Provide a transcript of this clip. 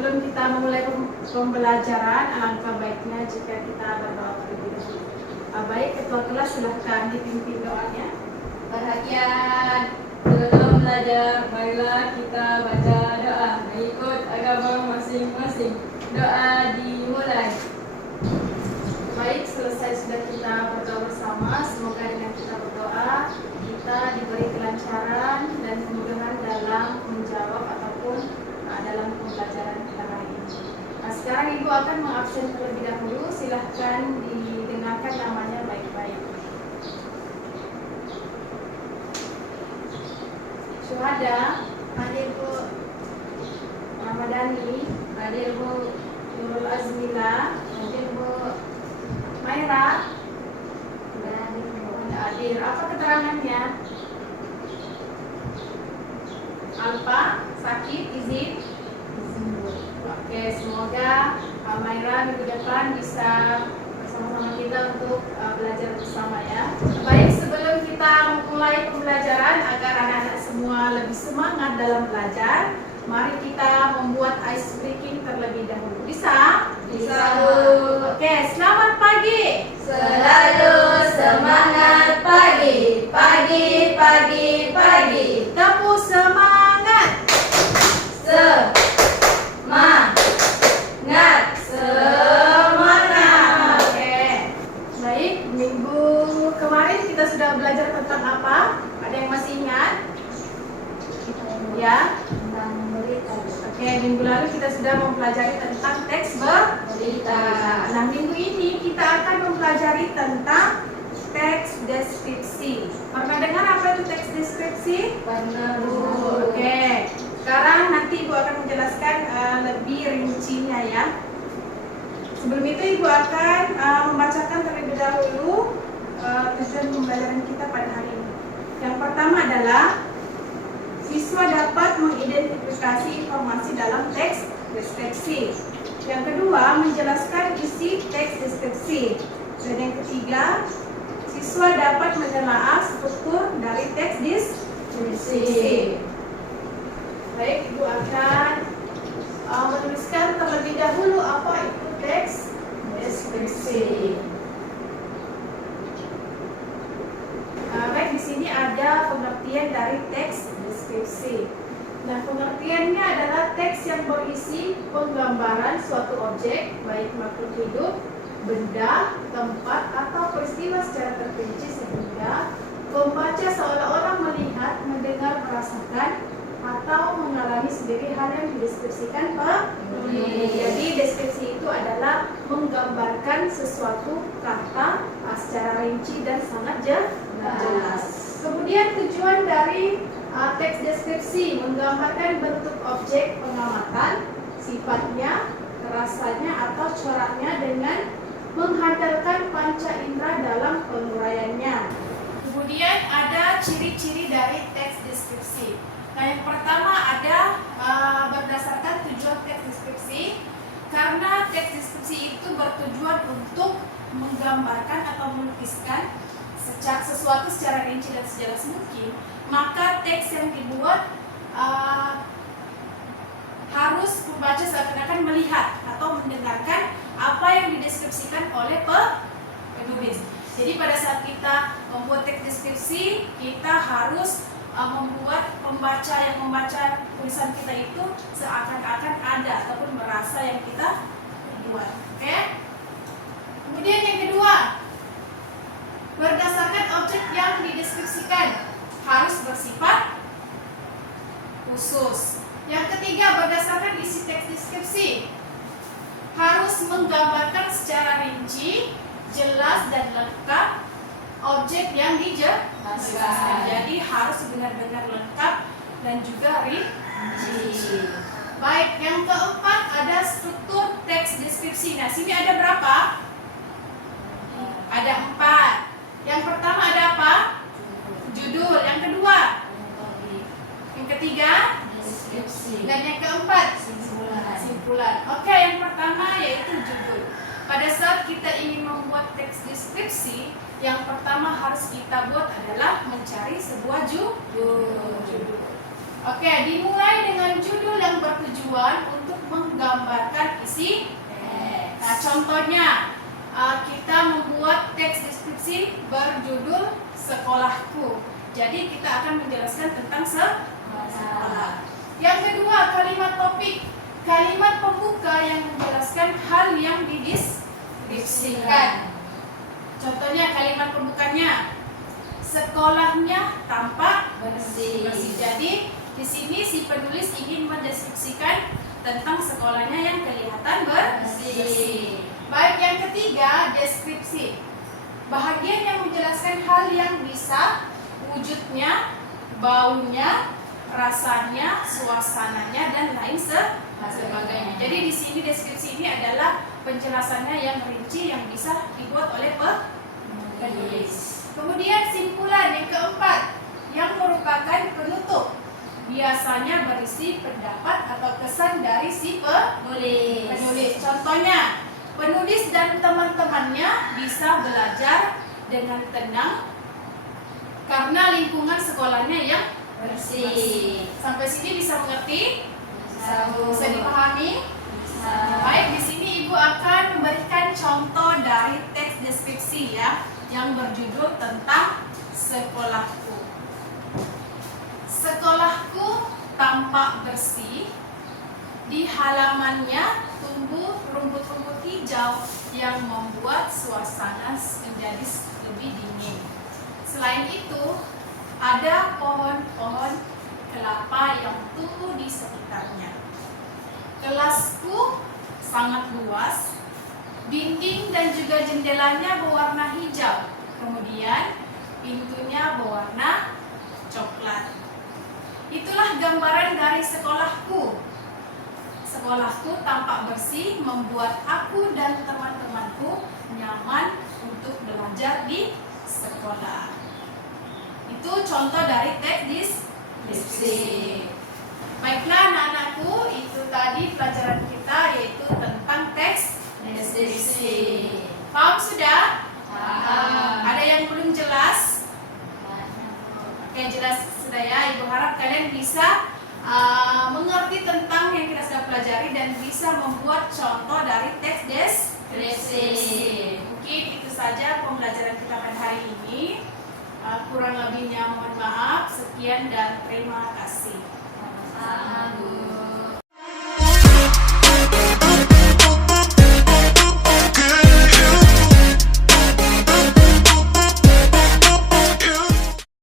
sebelum kita memulai pembelajaran, alangkah baiknya jika kita berdoa terlebih dahulu. Baik, ketua kelas silahkan dipimpin doanya. Perhatian, sebelum belajar, marilah kita baca doa mengikut agama masing-masing. Doa dimulai. Baik, selesai sudah kita berdoa bersama. Semoga dengan kita berdoa, kita diberi kelancaran dan kemudahan dalam menjawab ataupun dalam pembelajaran kita hari ini. Nah, sekarang Ibu akan mengabsen terlebih dahulu. Silahkan didengarkan namanya baik-baik. Syuhada, hadir Bu. Ramadhani, hadir Bu. Nurul Azmila, hadir Bu. Maira, hadir. Apa keterangannya? Alfa, sakit, izin? Oke, semoga Maira minggu depan bisa bersama-sama kita untuk belajar bersama ya. Baik, sebelum kita memulai pembelajaran agar anak-anak semua lebih semangat dalam belajar, mari kita membuat ice breaking terlebih dahulu. Bisa? Bisa, Bu. Oke, selamat pagi. Selalu semangat pagi, pagi, pagi, pagi. Tepuk semangat. Semangat, semangat. Oke. Baik, minggu kemarin kita sudah belajar tentang apa? Ada yang masih ingat? Ya. Oke, minggu lalu kita sudah mempelajari tentang teks berita. Nah, minggu ini kita akan mempelajari tentang teks deskripsi. Pernah dengar apa itu teks deskripsi? Pernah, Bu. Oke. Sekarang nanti Ibu akan menjelaskan lebih rincinya ya. Sebelum itu Ibu akan membacakan terlebih dahulu tujuan pembelajaran kita pada hari ini. Yang pertama adalah siswa dapat mengidentifikasi informasi dalam teks deskripsi. Yang kedua, menjelaskan isi teks deskripsi. Dan yang ketiga, siswa dapat menelaah struktur dari teks deskripsi. Baik, Ibu akan menuliskan terlebih dahulu apa itu teks deskripsi. Baik, di sini ada pengertian dari teks deskripsi. Nah, pengertiannya adalah teks yang berisi penggambaran suatu objek, baik makhluk hidup, benda, tempat, atau peristiwa secara terperinci sehingga pembaca seolah-olah melihat, mendengar, merasakan, atau mengalami sendiri hal yang dideskripsikan penulis. Jadi deskripsi itu adalah menggambarkan sesuatu kata secara rinci dan sangat jelas. Kemudian tujuan dari teks deskripsi menggambarkan bentuk objek pengamatan, sifatnya, rasanya atau coraknya dengan mengandalkan panca indera dalam penguraiannya. Kemudian ada ciri-ciri dari teks deskripsi. Nah, yang pertama ada berdasarkan tujuan teks deskripsi. Karena teks deskripsi itu bertujuan untuk menggambarkan atau melukiskan sesuatu secara rinci dan sejelas mungkin, maka teks yang dibuat harus membaca seakan-akan melihat atau mendengarkan apa yang dideskripsikan oleh penulis. Jadi pada saat kita membuat teks deskripsi, kita harus membuat pembaca yang membaca tulisan kita itu seakan-akan ada ataupun merasa yang kita buat. Oke? Kemudian yang kedua, berdasarkan objek yang dideskripsikan harus bersifat khusus. Yang ketiga, berdasarkan isi teks deskripsi harus menggambarkan secara rinci, jelas dan lengkap objek yang dijelaskan. Jadi harus benar-benar lengkap dan juga rinci. Baik, yang keempat ada struktur teks deskripsi. Nah, sini ada berapa? Ada 4. Yang pertama ada apa? Judul. Yang kedua? Yang ketiga? Deskripsi. Dan yang keempat? Simpulan. Oke, yang pertama yaitu judul. Pada saat kita ingin membuat teks deskripsi, yang pertama harus kita buat adalah mencari sebuah judul. Oke, dimulai dengan judul yang bertujuan untuk menggambarkan isi. Nah, contohnya kita membuat teks deskripsi berjudul sekolahku. Jadi kita akan menjelaskan tentang sekolah. Yang kedua, kalimat topik. Kalimat pembuka yang menjelaskan hal yang dideskripsikan. Contohnya kalimat pembukanya, sekolahnya tampak bersih. Jadi di sini si penulis ingin mendeskripsikan tentang sekolahnya yang kelihatan bersih. Baik, yang ketiga, deskripsi. Bahagian yang menjelaskan hal yang bisa, wujudnya, baunya, rasanya, suasananya, dan lain sebagainya. Jadi di sini deskripsi ini adalah penjelasannya yang rinci yang bisa dibuat oleh penulis. Kemudian simpulan yang keempat yang merupakan penutup. Biasanya berisi pendapat atau kesan dari si penulis. Contohnya, penulis dan teman-temannya bisa belajar dengan tenang karena lingkungan sekolahnya yang bersih. Sampai sini bisa mengerti? Bisa dipahami? Baik, di sini Ibu akan memberikan contoh dari teks deskripsi ya, yang berjudul tentang sekolahku. Sekolahku tampak bersih. Di halamannya tumbuh rumput-rumput hijau yang membuat suasana menjadi lebih dingin. Selain itu, ada pohon-pohon kelapa yang tumbuh di sekitarnya. Kelasku sangat luas. Dinding dan juga jendelanya berwarna hijau. Kemudian pintunya berwarna coklat. Itulah gambaran dari sekolahku. Sekolahku tampak bersih, membuat aku dan teman-temanku nyaman untuk belajar di sekolah. Itu contoh dari teks deskripsi. Baiklah anak-anakku, itu tadi pelajaran kita yaitu tentang teks deskripsi. Paham sudah? Paham. Ada yang belum jelas? Oke, jelas sudah ya. Ibu harap kalian bisa mengerti tentang yang kita sudah pelajari dan bisa membuat contoh dari teks deskripsi. Mungkin itu saja pembelajaran kita pada hari ini. Kurang lebihnya mohon maaf. Sekian dan terima kasih.